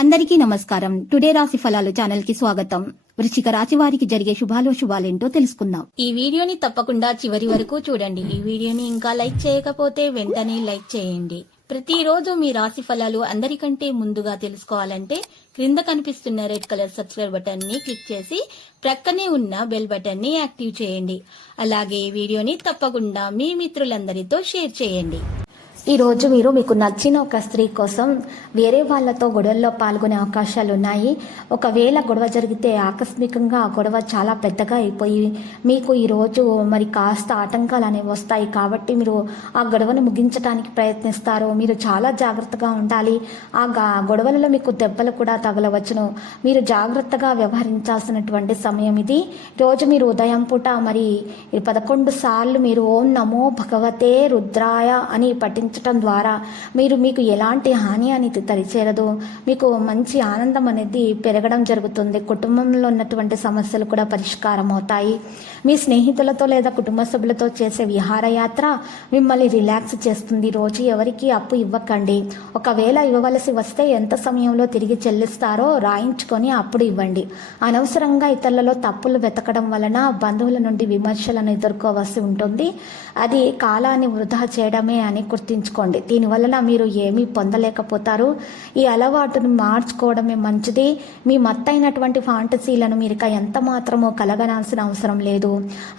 అందరికీ నమస్కారం. టుడే రాశి ఫలాలు ఛానల్ కి స్వాగతం. వృశ్చిక రాశి వారికి జరిగే శుభాలేంటో తెలుసుకుందాం. ఈ వీడియోని తప్పకుండా చివరి వరకు చూడండి. ఈ వీడియోని ఇంకా లైక్ చేయకపోతే వెంటనే లైక్ చేయండి. ప్రతిరోజు మీ రాశి ఫలాలు అందరికంటే ముందుగా తెలుసుకోవాలంటే క్రింద కనిపిస్తున్న రెడ్ కలర్ సబ్స్క్రైబ్ బటన్ ని క్లిక్ చేసి ప్రక్కనే ఉన్న బెల్ బటన్ ని యాక్టివ్ చేయండి. అలాగే ఈ వీడియోని తప్పకుండా మీ మిత్రులందరితో షేర్ చేయండి. ఈ రోజు మీరు మీకు నచ్చిన ఒక స్త్రీ కోసం వేరే వాళ్ళతో గొడవల్లో పాల్గొనే అవకాశాలు ఉన్నాయి. ఒకవేళ గొడవ జరిగితే ఆకస్మికంగా ఆ గొడవ చాలా పెద్దగా అయిపోయి మీకు ఈరోజు మరి కాస్త ఆటంకాలు అనేవి వస్తాయి. కాబట్టి మీరు ఆ గొడవను ముగించడానికి ప్రయత్నిస్తారు. మీరు చాలా జాగ్రత్తగా ఉండాలి. ఆ గొడవలలో మీకు దెబ్బలు కూడా తగలవచ్చును. మీరు జాగ్రత్తగా వ్యవహరించాల్సినటువంటి సమయం ఇది. రోజు మీరు ఉదయం పూట మరి 11 సార్లు మీరు ఓం నమో భగవతే రుద్రాయ అని పఠించడం ద్వారా మీకు ఎలాంటి హాని అనేది తరిచేరదు. మీకు మంచి ఆనందం అనేది పెరగడం జరుగుతుంది. కుటుంబంలో ఉన్నటువంటి సమస్యలు కూడా పరిష్కారం అవుతాయి. మీ స్నేహితులతో లేదా కుటుంబ సభ్యులతో చేసే విహారయాత్ర మిమ్మల్ని రిలాక్స్ చేస్తుంది. రోజు ఎవరికి అప్పు ఇవ్వకండి. ఒకవేళ ఇవ్వవలసి వస్తే ఎంత సమయంలో తిరిగి చెల్లిస్తారో రాయించుకొని అప్పుడు ఇవ్వండి. అనవసరంగా ఇతరులలో తప్పులు వెతకడం వలన బంధువుల నుండి విమర్శలను ఎదుర్కోవాల్సి ఉంటుంది. అది కాలాన్ని వృధా చేయడమే అని గుర్తుంచుకోండి. దీనివలన మీరు ఏమీ పొందలేకపోతారు. ఈ అలవాటును మార్చుకోవడమే మంచిది. మీ మత్తైనటువంటి ఫాంటసీలను మీరు ఎంత మాత్రమో కలగనాల్సిన అవసరం లేదు.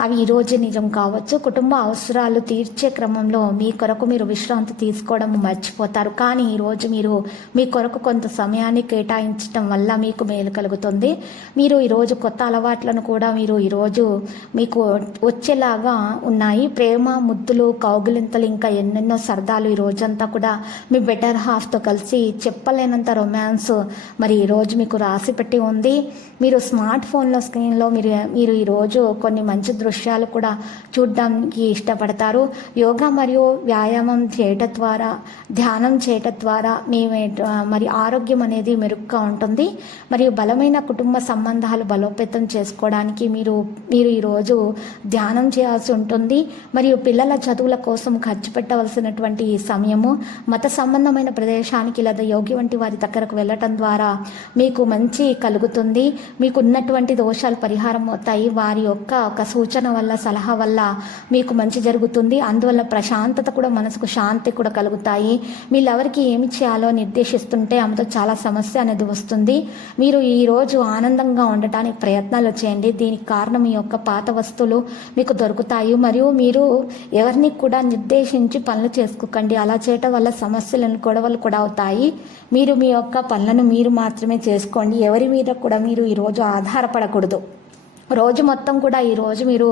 అవి ఈరోజు నిజం కావచ్చు. కుటుంబ అవసరాలు తీర్చే క్రమంలో మీ కొరకు మీరు విశ్రాంతి తీసుకోవడం మర్చిపోతారు. కానీ ఈరోజు మీరు మీ కొరకు కొంత సమయాన్ని కేటాయించడం వల్ల మీకు మేలు కలుగుతుంది. మీరు ఈరోజు కొత్త అలవాట్లను కూడా మీరు ఈరోజు మీకు వచ్చేలాగా ఉన్నాయి. ప్రేమ, ముద్దులు, కౌగిలింతలు, ఇంకా ఎన్నెన్నో సరదాలు ఈ రోజంతా కూడా మీ బెటర్ హాఫ్తో కలిసి చెప్పలేనంత రొమాన్స్ మరి ఈరోజు మీకు రాసి పెట్టి ఉంది. మీరు స్మార్ట్ ఫోన్లో స్క్రీన్లో మీరు ఈరోజు కొన్ని మంచి దృశ్యాలు కూడా చూడడానికి ఇష్టపడతారు. యోగా మరియు వ్యాయామం చేయటం ద్వారా, ధ్యానం చేయటం ద్వారా మరి ఆరోగ్యం అనేది మెరుగ్గా ఉంటుంది. మరియు బలమైన కుటుంబ సంబంధాలు బలోపేతం చేసుకోవడానికి మీరు ఈరోజు ధ్యానం చేయాల్సి ఉంటుంది. మరియు పిల్లల చదువుల కోసం ఖర్చు పెట్టవలసినటువంటి ఈ సమయము మత సంబంధమైన ప్రదేశానికి లేదా యోగి వంటి వారి దగ్గరకు వెళ్ళటం ద్వారా మీకు మంచి కలుగుతుంది. మీకు ఉన్నటువంటి దోషాలు పరిహారం అవుతాయి. వారి యొక్క ఒక సూచన వల్ల, సలహా వల్ల మీకు మంచి జరుగుతుంది. అందువల్ల ప్రశాంతత కూడా, మనసుకు శాంతి కూడా కలుగుతాయి. వీళ్ళెవరికి ఏమి చేయాలో నిర్దేశిస్తుంటే ఆమెతో చాలా సమస్య అనేది వస్తుంది. మీరు ఈరోజు ఆనందంగా ఉండటానికి ప్రయత్నాలు చేయండి. దీనికి కారణం మీ యొక్క పాత వస్తువులు మీకు దొరుకుతాయి. మరియు మీరు ఎవరిని కూడా నిర్దేశించి పనులు చేసుకోకండి. అలా చేయటం వల్ల సమస్యలను, గొడవలు కూడా అవుతాయి. మీరు మీ యొక్క పనులను మీరు మాత్రమే చేసుకోండి. ఎవరి మీద కూడా మీరు ఈరోజు ఆధారపడకూడదు. రోజు మొత్తం కూడా ఈరోజు మీరు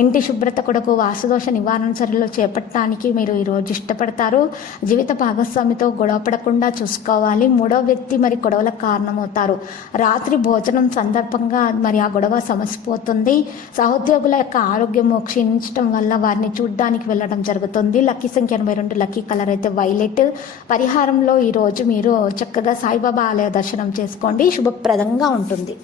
ఇంటి శుభ్రత కొరకు, వాస్తుదోష నివారణ చర్యలు చేపట్టడానికి మీరు ఈరోజు ఇష్టపడతారు. జీవిత భాగస్వామితో గొడవ పడకుండా చూసుకోవాలి. మూడో వ్యక్తి మరి గొడవలకు కారణమవుతారు. రాత్రి భోజనం సందర్భంగా మరి ఆ గొడవ సమసిపోతుంది. సహోద్యోగుల యొక్క ఆరోగ్యము క్షీణించడం వల్ల వారిని చూడ్డానికి వెళ్ళడం జరుగుతుంది. లక్కీ సంఖ్య 82, లక్కీ కలర్ అయితే వైలెట్. పరిహారంలో ఈరోజు మీరు చక్కగా సాయిబాబా ఆలయ దర్శనం చేసుకోండి. శుభప్రదంగా ఉంటుంది.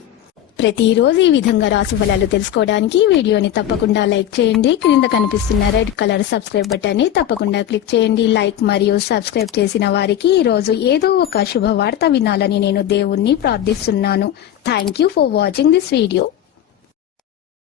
ప్రతిరోజు ఈ విధంగా రాశి ఫలాలు తెలుసుకోవడానికి వీడియోని తప్పకుండా లైక్ చేయండి. క్రింద కనిపిస్తున్న రెడ్ కలర్ సబ్స్క్రైబ్ బటన్ ని తప్పకుండా క్లిక్ చేయండి. లైక్ మరియు సబ్స్క్రైబ్ చేసిన వారికి ఈ రోజు ఏదో ఒక శుభవార్త వినాలని నేను దేవుణ్ణి ప్రార్థిస్తున్నాను. Thank you for watching this video.